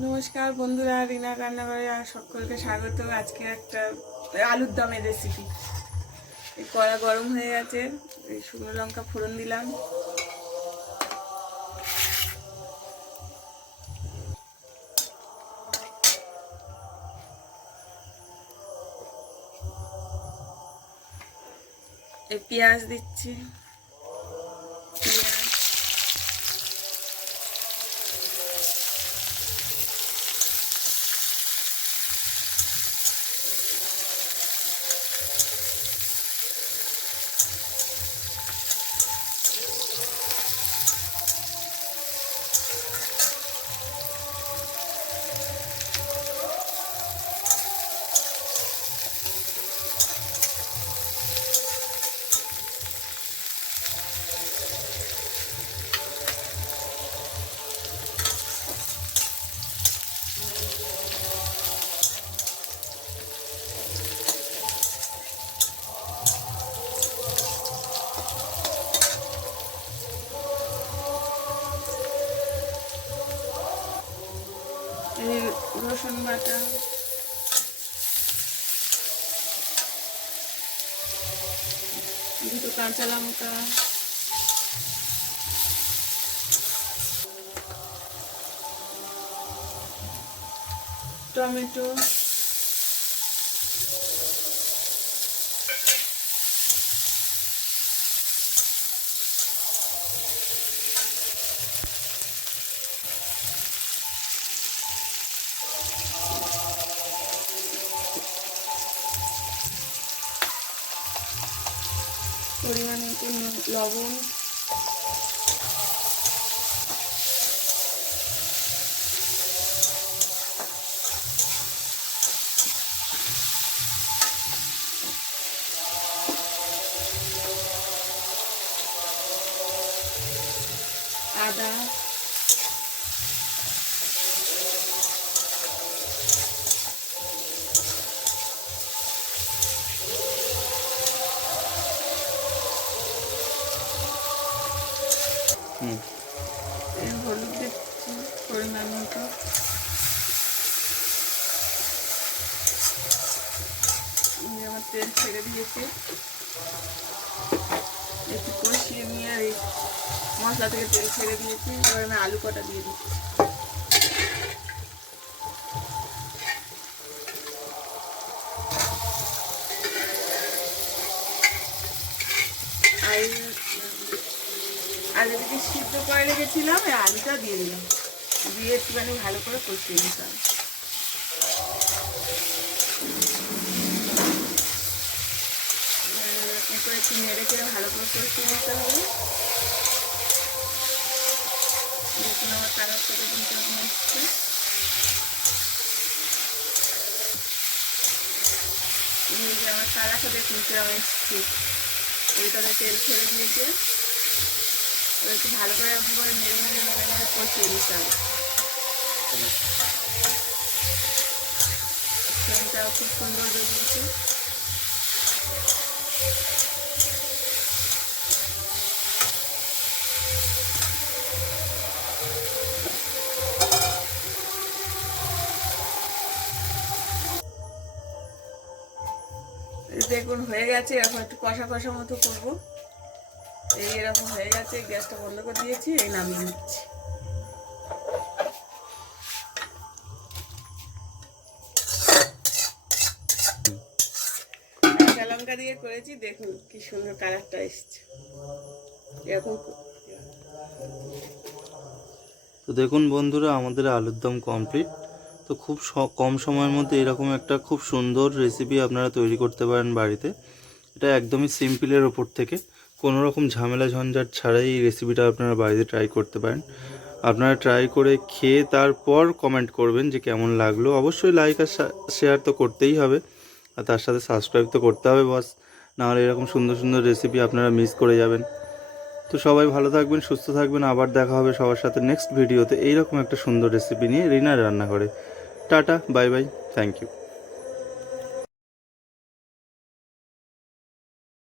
নমস্কার বন্ধুরা, রিনা রান্নাঘরে আর সকলকে স্বাগত। আজকে একটা আলুর দমের রেসিপি। এই কড়া গরম হয়ে গেছে, এই শুকনো লঙ্কা ফোড়ন দিলাম, এই পেঁয়াজ দিচ্ছি, পেঁয়াজ রসুন বাটা, দুটো কাঁচা লঙ্কা, টমেটো, পরিমাণ মতো লবণ, আদা, হলুদ দিচ্ছি পরিমাণ মতো, আমার তেল ছেড়ে দিয়েছে, একটু কষিয়ে নিয়ে আর এই মশলা থেকে তেল ছেড়ে দিয়েছি। এবার আমি আলু কটা দিয়ে দিচ্ছি। আলু থেকে সিদ্ধ করে রেখেছিলাম, এই আলুটা দিয়ে দিলাম, দিয়ে একটুখানি ভালো করে কষিয়ে নিতাম। একটু নেড়ে চেড়ে ভালো করে কষিয়ে নিতে হবে। দেখুন আমার কালারটা দেখুন কেমন এসছে। আমার কালারটা দেখুন কেমন এসছে। এইটাতে তেল ছেড়ে দিয়েছে, একটু ভালো করে এরকম করে নেড়ে নেড়ে নেড়ে নেড়ে কষিয়ে নিতে হবে। সেটাও খুব সুন্দর বেরিয়েছে। দেখুন হয়ে গেছে, এখন একটু কষা কষা মতো করবো। এই এরকম হয়ে গেছে, গ্যাসটা বন্ধ করে দিয়েছি, এই নামিয়ে নিচ্ছি। কাঁচা লঙ্কা দিয়ে করেছি, দেখুন কি সুন্দর কালারটা এসছে। এরকম তো দেখুন বন্ধুরা, আমাদের আলুর দম কমপ্লিট। তো খুব কম সময়ের মধ্যে এরকম একটা খুব সুন্দর রেসিপি আপনারা তৈরি করতে পারেন বাড়িতে। এটা একদমই সিম্পলের ওপর থেকে, কোনো রকম ঝামেলা ঝঞ্ঝাট ছাড়াই এই রেসিপিটা আপনারা বাড়িতে ট্রাই করতে পারেন। আপনারা ট্রাই করে খেয়ে তারপর কমেন্ট করবেন যে কেমন লাগলো। অবশ্যই লাইক আর শেয়ার তো করতেই হবে, আর তার সাথে সাবস্ক্রাইব তো করতে হবে বস, নাহলে এরকম সুন্দর সুন্দর রেসিপি আপনারা মিস করে যাবেন। তো সবাই ভালো থাকবেন, সুস্থ থাকবেন। আবার দেখা হবে সবার সাথে নেক্সট ভিডিওতে এইরকম একটা সুন্দর রেসিপি নিয়ে রিনার রান্নাঘরে। Tata, bye bye, thank you.